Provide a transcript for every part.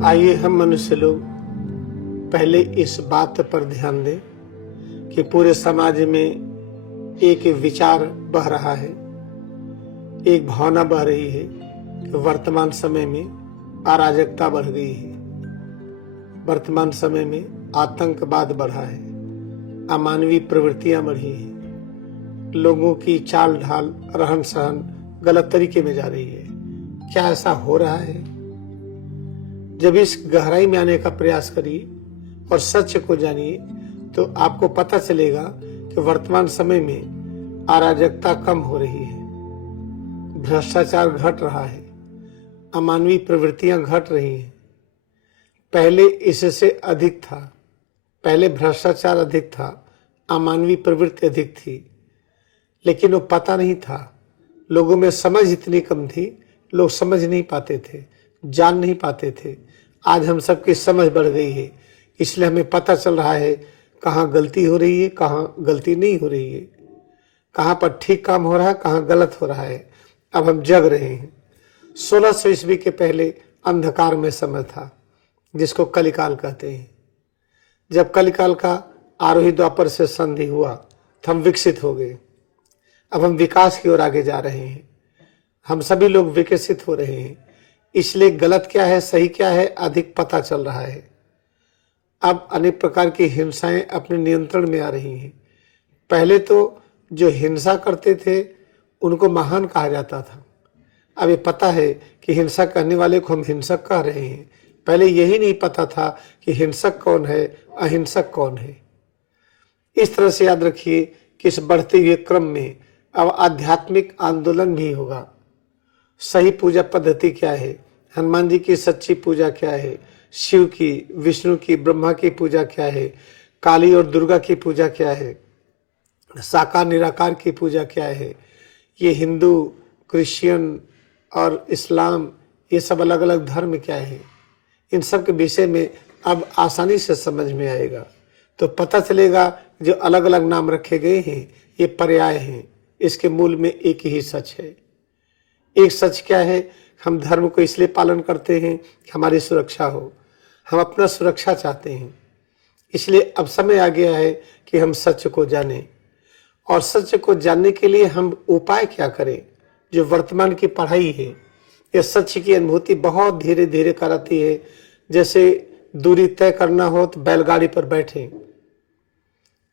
आइए हम मनुष्य लोग पहले इस बात पर ध्यान दें कि पूरे समाज में एक विचार बह रहा है, एक भावना बह रही है कि वर्तमान समय में अराजकता बढ़ गई है, वर्तमान समय में आतंकवाद बढ़ा है, अमानवीय प्रवृत्तियां बढ़ी हैं, लोगों की चाल ढाल रहन सहन गलत तरीके में जा रही है। क्या ऐसा हो रहा है? जब इस गहराई में आने का प्रयास करिए और सच को जानिए तो आपको पता चलेगा कि वर्तमान समय में अराजकता कम हो रही है, भ्रष्टाचार घट रहा है, अमानवीय प्रवृत्तियां घट रही हैं। पहले इससे अधिक था, पहले भ्रष्टाचार अधिक था, अमानवीय प्रवृत्ति अधिक थी, लेकिन वो पता नहीं था। लोगों में समझ इतनी कम थी, लोग समझ नहीं पाते थे, जान नहीं पाते थे। आज हम सबकी समझ बढ़ गई है, इसलिए हमें पता चल रहा है कहाँ गलती हो रही है, कहाँ गलती नहीं हो रही है, कहाँ पर ठीक काम हो रहा है, कहाँ गलत हो रहा है। अब हम जग रहे हैं। 1600 ईस्वी के पहले अंधकार में समय था, जिसको कलिकाल कहते हैं। जब कलिकाल का आरोही द्वापर से संधि हुआ तो हम विकसित हो गए। अब हम विकास की ओर आगे जा रहे हैं, हम सभी लोग विकसित हो रहे हैं। इसलिए गलत क्या है, सही क्या है, अधिक पता चल रहा है। अब अनेक प्रकार की हिंसाएं अपने नियंत्रण में आ रही हैं। पहले तो जो हिंसा करते थे उनको महान कहा जाता था। अब ये पता है कि हिंसा करने वाले को हम हिंसक कह रहे हैं। पहले यही नहीं पता था कि हिंसक कौन है, अहिंसक कौन है। इस तरह से याद रखिए कि इस बढ़ते हुए क्रम में अब आध्यात्मिक आंदोलन भी होगा। सही पूजा पद्धति क्या है, हनुमान जी की सच्ची पूजा क्या है, शिव की, विष्णु की, ब्रह्मा की पूजा क्या है, काली और दुर्गा की पूजा क्या है, साकार निराकार की पूजा क्या है, ये हिंदू, क्रिश्चियन और इस्लाम, ये सब अलग अलग धर्म क्या है, इन सब के विषय में अब आसानी से समझ में आएगा। तो पता चलेगा जो अलग अलग नाम रखे गए हैं ये पर्याय हैं, इसके मूल में एक ही सच है। एक सच क्या है, हम धर्म को इसलिए पालन करते हैं कि हमारी सुरक्षा हो, हम अपना सुरक्षा चाहते हैं। इसलिए अब समय आ गया है कि हम सच को जानें, और सच को जानने के लिए हम उपाय क्या करें। जो वर्तमान की पढ़ाई है, यह सच की अनुभूति बहुत धीरे धीरे कराती है। जैसे दूरी तय करना हो तो बैलगाड़ी पर बैठें।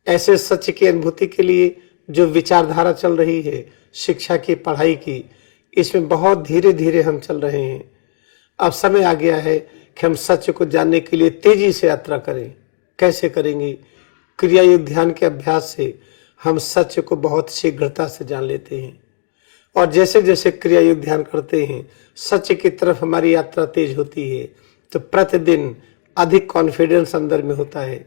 ऐसे सच की अनुभूति के लिए जो विचारधारा चल रही है शिक्षा की, पढ़ाई की, इसमें बहुत धीरे धीरे हम चल रहे हैं। अब समय आ गया है कि हम सच को जानने के लिए तेजी से यात्रा करें। कैसे करेंगे? क्रिया योग ध्यान के अभ्यास से हम सच को बहुत शीघ्रता से जान लेते हैं, और जैसे जैसे क्रिया योग ध्यान करते हैं सच की तरफ हमारी यात्रा तेज होती है, तो प्रतिदिन अधिक कॉन्फिडेंस अंदर में होता है,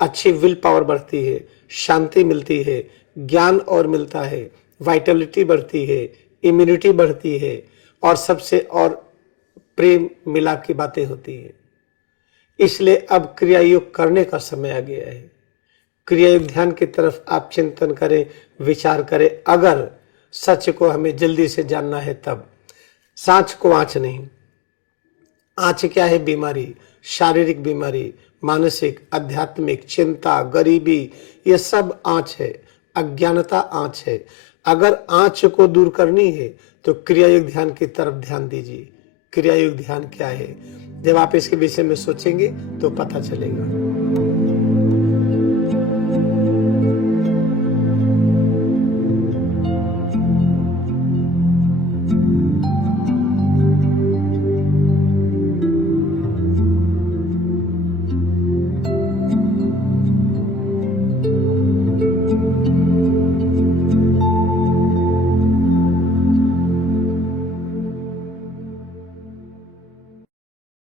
अच्छी विल पावर बढ़ती है, शांति मिलती है, ज्ञान और मिलता है, वाइटलिटी बढ़ती है, इम्यूनिटी बढ़ती है, और सबसे और प्रेम मिलाप की बातें होती है। इसलिए अब क्रिया योग करने का समय आ गया है। क्रिया योग ध्यान की तरफ आप चिंतन करें, विचार करें। अगर सच को हमें जल्दी से जानना है तब। सांच को आंच नहीं। आंच क्या है? बीमारी, शारीरिक बीमारी, मानसिक, आध्यात्मिक, चिंता, गरीबी, ये सब आंच है। अज्ञानता आंच है। अगर आंच को दूर करनी है तो क्रिया योग ध्यान की तरफ ध्यान दीजिए। क्रिया योग ध्यान क्या है? जब आप इसके विषय में सोचेंगे तो पता चलेगा।